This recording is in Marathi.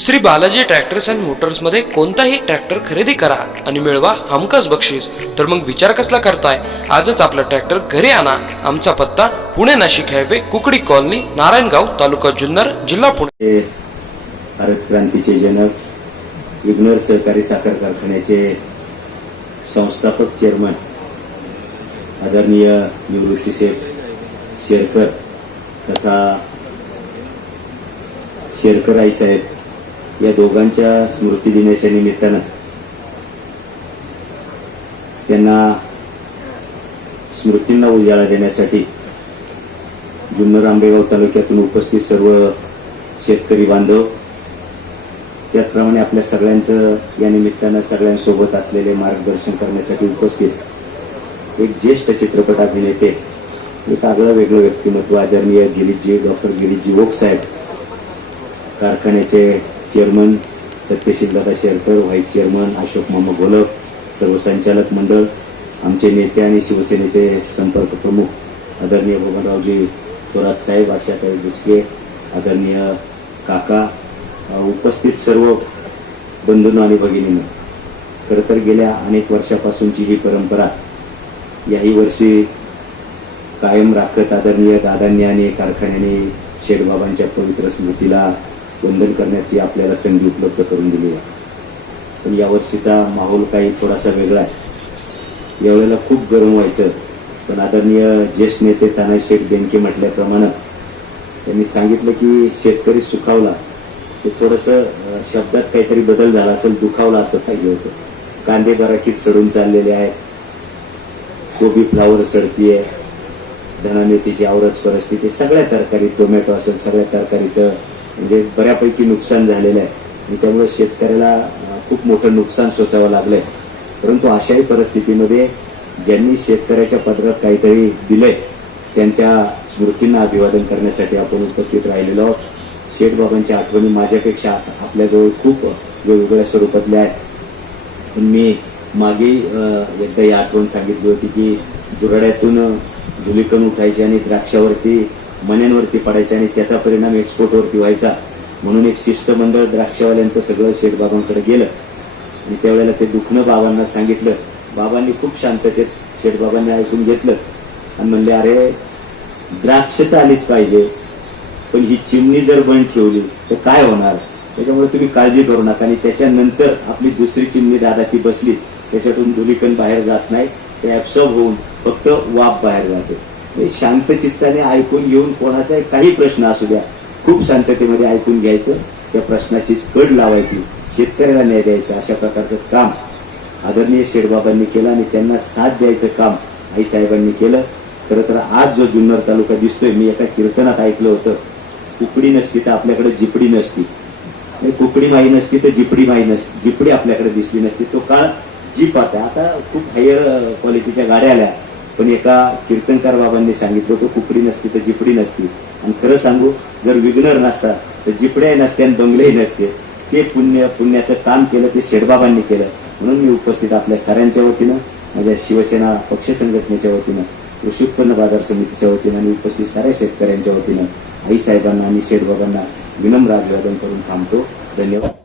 श्री बालाजी ट्रॅक्टर्स अँड मोटर्समध्ये कोणताही ट्रॅक्टर खरेदी करा आणि मिळवा हमखास बक्षीस. तर मग विचार कसला करताय? आजच आपला ट्रॅक्टर घरी आणा. आमचा पत्ता पुणे नाशिक हायवे कुकडी कॉलनी नारायणगाव तालुका जुन्नर जिल्हा पुणे. भारत क्रांतीचे जनक विघ्नर सहकारी साखर कारखान्याचे संस्थापक चेअरमन आदरणीय निवृत्ती शेठ शेरकर तथा शेरकर आई साहेब या दोघांच्या स्मृती दिनाच्या निमित्तानं त्यांना स्मृतींना उजाळा देण्यासाठी जुन्नर आंबेगाव तालुक्यातून उपस्थित सर्व शेतकरी बांधव त्याचप्रमाणे आपल्या सगळ्यांचं या निमित्तानं सगळ्यांसोबत असलेले मार्गदर्शन करण्यासाठी उपस्थित एक ज्येष्ठ चित्रपट अभिनेते एक आगळं वेगळं व्यक्तिमत्व आदरणीय गिरीजी डॉक्टर गिरीजी ओक साहेब कारखान्याचे चेअरमन सत्यशील दादा शेरकर व्हाईस चेअरमन अशोक मामा घोलप सर्व संचालक मंडळ आमचे नेते आणि शिवसेनेचे संपर्क प्रमुख आदरणीय भगवानरावजी थोरात साहेब आशाताई बुचके आदरणीय काका उपस्थित सर्व बंधूंना आणि भगिनींना. खरं तर गेल्या अनेक वर्षापासूनची ही परंपरा याही वर्षी कायम राखत आदरणीय दादांनी आणि कारखान्याने शेठबाबांच्या पवित्र स्मृतीला वंदन करण्याची आपल्याला संधी उपलब्ध करून दिली आहे. पण यावर्षीचा माहोल काही थोडासा वेगळा आहे. यावेळेला खूप गरम व्हायचं पण आदरणीय ज्येष्ठ नेते तानाजी शेठ बेनके म्हटल्याप्रमाणे त्यांनी सांगितलं की शेतकरी सुखावला. ते थोडंसं शब्दात काहीतरी बदल झाला असेल दुखावला असं पाहिजे होतं. कांदे बराकीत सडून चाललेले आहेत. कोबी फ्लावर सडती आहे मेथीची आवरच परिस्थिती सगळ्या तरकारी टोमॅटो असेल सगळ्या तरकारीचं म्हणजे बऱ्यापैकी नुकसान झालेलं आहे. आणि त्यामुळे शेतकऱ्याला खूप मोठं नुकसान सोचावं लागलंय. परंतु अशाही परिस्थितीमध्ये ज्यांनी शेतकऱ्याच्या पदरात काहीतरी दिलंय त्यांच्या स्मृतींना अभिवादन करण्यासाठी आपण उपस्थित राहिलेलो आहोत. शेठबाबांच्या आठवणी माझ्यापेक्षा आपल्याजवळ खूप वेगवेगळ्या स्वरूपातल्या आहेत. पण मी मागे एकदा ही आठवण सांगितली होती की दुराड्यातून धुलीकण उठायची आणि द्राक्षावरती मण्यांवरती पडायचे आणि त्याचा परिणाम एक्सपोर्टवरती व्हायचा म्हणून एक शिष्टमंडळ द्राक्षवाल्यांचं सगळं शेठबाबांकडे गेलं. आणि त्यावेळेला ते दुखणं बाबांना सांगितलं. बाबांनी खूप शांततेत शेठबाबांनी ऐकून घेतलं. आणि म्हणले अरे द्राक्ष तर आलीच पाहिजे पण ही चिमणी जर बंद ठेवली तर काय होणार? त्याच्यामुळे तुम्ही काळजी करू नका. आणि त्याच्यानंतर आपली दुसरी चिमणी दादा ती बसली. त्याच्यातून धुलीकण बाहेर जात नाही. ते ॲब्सॉर्ब होऊन फक्त वाफ बाहेर जाते. शांत चित्ताने ऐकून घेऊन कोणाचाही काही प्रश्न असू द्या खूप शांततेमध्ये ऐकून घ्यायचं त्या प्रश्नाची कड लावायची शेतकऱ्याला न्याय द्यायचं अशा प्रकारचं काम आदरणीय शेठबाबांनी केलं आणि त्यांना साथ द्यायचं काम आई साहेबांनी केलं. खरं तर आज जो जुन्नर तालुका दिसतोय मी एका कीर्तनात ऐकलं होतं कुकडी नसती तर आपल्याकडे जिपडी नसती. आणि कुकडी माई नसती तर जिपडी माई नसती जिपडी आपल्याकडे दिसली नसती. तो काळ जीप आता आता खूप हायर क्वालिटीच्या गाड्या आल्या. पण एका कीर्तनकार बाबांनी सांगितलं होतं कुपडी नसती तर जिपडी नसती. आणि खरं सांगू जर विघ्नर नसता तर जिपड्याही नसते आणि बंगलेही नसते. ते पुण्य पुण्याचं काम केलं ते शेडबाबांनी केलं. म्हणून मी उपस्थित आपल्या साऱ्यांच्या वतीनं माझ्या शिवसेना पक्ष संघटनेच्या वतीनं कृषी उत्पन्न बाजार समितीच्या वतीनं आणि उपस्थित साऱ्या शेतकऱ्यांच्या वतीनं आई साहेबांना आणि शेठबाबांना विनम्र अभिवादन करून थांबतो. धन्यवाद.